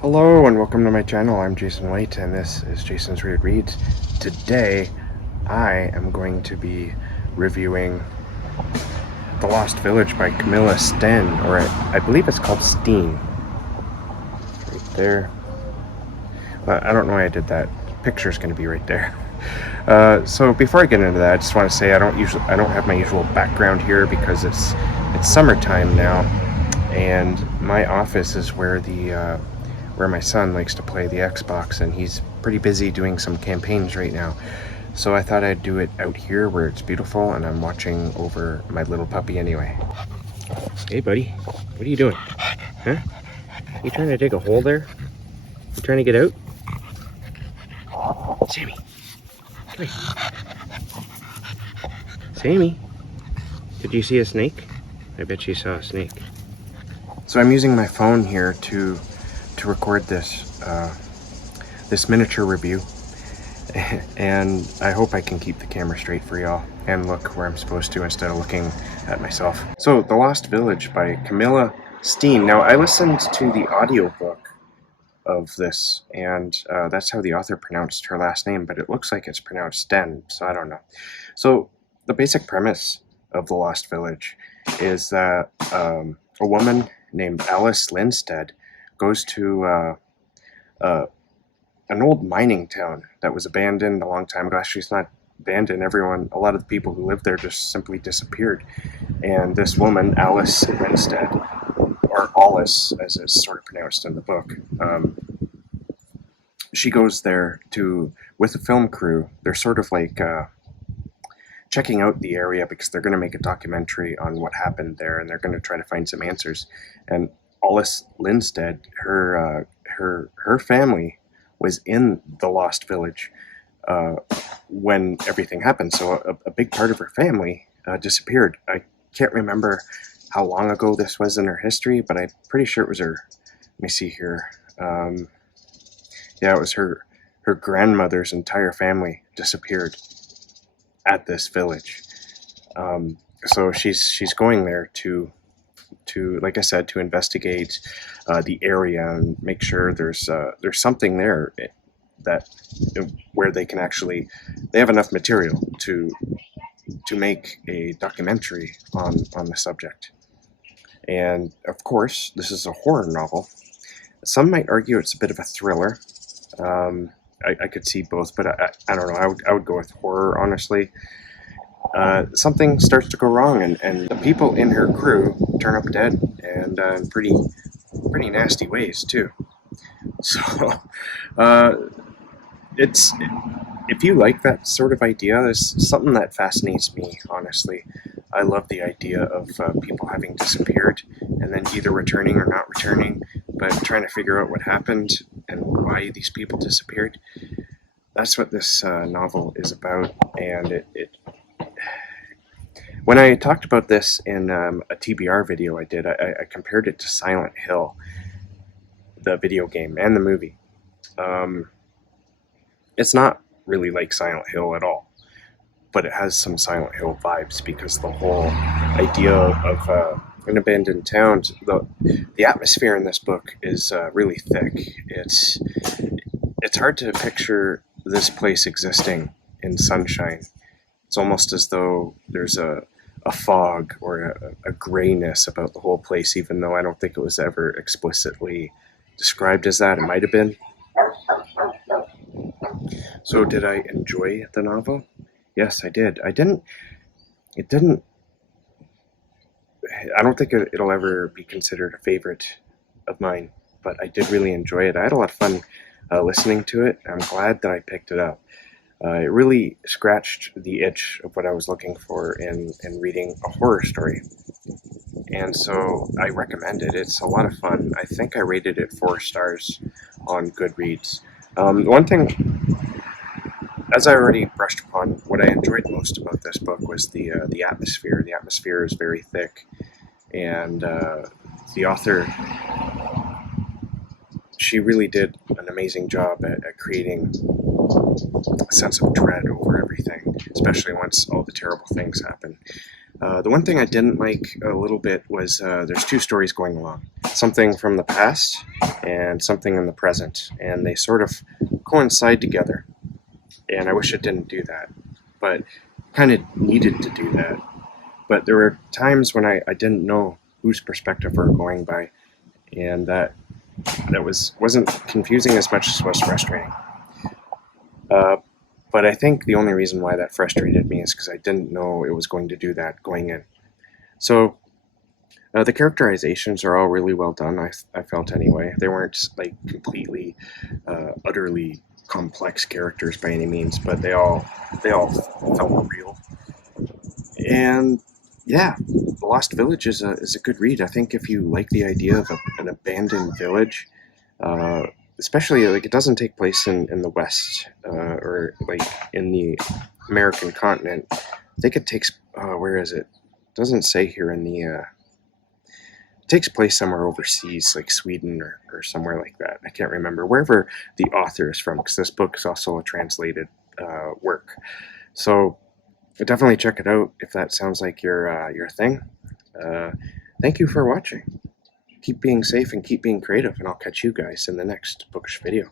Hello and welcome to my channel. I'm Jason White and this is Jason's Weird Reads. Today I am going to be reviewing The Lost Village by Camilla Sten, or I believe it's called Steen. Right there. I don't know why I did that. Picture's going to be right there. So before I get into that, I just want to say I don't have my usual background here because it's summertime now, and my office is where where my son likes to play the Xbox, and he's pretty busy doing some campaigns right now. So I thought I'd do it out here where it's beautiful and I'm watching over my little puppy anyway. Hey buddy, what are you doing? Huh? You trying to dig a hole there? You trying to get out? Sammy, come here. Sammy, did you see a snake? I bet you saw a snake. So I'm using my phone here to record this this miniature review, and I hope I can keep the camera straight for y'all and look where I'm supposed to instead of looking at myself. So The Lost Village by Camilla Sten. Now I listened to the audiobook of this, and that's how the author pronounced her last name, but it looks like it's pronounced Sten, so I don't know. So the basic premise of The Lost Village is that a woman named Alice Lindstedt goes to an old mining town that was abandoned a long time ago. Actually, it's not abandoned. A lot of the people who lived there just simply disappeared. And this woman, Alice Lindstedt, or Alice, as it's sort of pronounced in the book, she goes there with a film crew. They're sort of like checking out the area because they're going to make a documentary on what happened there, and they're going to try to find some answers. And Alice Lindstedt, her family was in the Lost Village when everything happened. So a big part of her family disappeared. I can't remember how long ago this was in her history, but I'm pretty sure it was her. Let me see here. Yeah, it was her grandmother's entire family disappeared at this village. So she's going there to, like I said, to investigate the area and make sure there's something there where they have enough material to make a documentary on the subject. And of course, this is a horror novel. Some might argue it's a bit of a thriller. I could see both, but I don't know. I would go with horror, honestly. Something starts to go wrong, and the people in her crew turn up dead, and in pretty nasty ways too. So if you like that sort of idea, it's something that fascinates me, honestly. I love the idea of people having disappeared and then either returning or not returning, but trying to figure out what happened and why these people disappeared. That's what this novel is about, and when I talked about this in a TBR video I did, I compared it to Silent Hill, the video game and the movie. It's not really like Silent Hill at all, but it has some Silent Hill vibes because the whole idea of an abandoned town, the atmosphere in this book is really thick. It's hard to picture this place existing in sunshine. It's almost as though there's a fog or a grayness about the whole place, even though I don't think it was ever explicitly described as that. It might have been. So did I enjoy the novel? Yes, I did. I don't think it'll ever be considered a favorite of mine, but I did really enjoy it. I had a lot of fun listening to it. I'm glad that I picked it up. It really scratched the itch of what I was looking for in reading a horror story. And so I recommend it. It's a lot of fun. I think I rated it 4 stars on Goodreads. One thing, as I already brushed upon, what I enjoyed most about this book was the atmosphere. The atmosphere is very thick, and the author, she really did an amazing job at creating a sense of dread over everything, especially once all the terrible things happen. The one thing I didn't like a little bit was there's two stories going along. Something from the past and something in the present. And they sort of coincide together. And I wish it didn't do that. But kind of needed to do that. But there were times when I didn't know whose perspective we're going by. And that wasn't confusing as much as was frustrating. But I think the only reason why that frustrated me is because I didn't know it was going to do that going in. So the characterizations are all really well done, I felt anyway. They weren't like completely, utterly complex characters by any means, but they all felt real. And yeah, The Lost Village is a good read. I think if you like the idea of an abandoned village, uh, especially like it doesn't take place in the West or like in the American continent. I think it takes where is it? It doesn't say here in the. It takes place somewhere overseas, like Sweden or somewhere like that. I can't remember wherever the author is from, because this book is also a translated work. So definitely check it out if that sounds like your thing. Thank you for watching. Keep being safe and keep being creative, and I'll catch you guys in the next bookish video.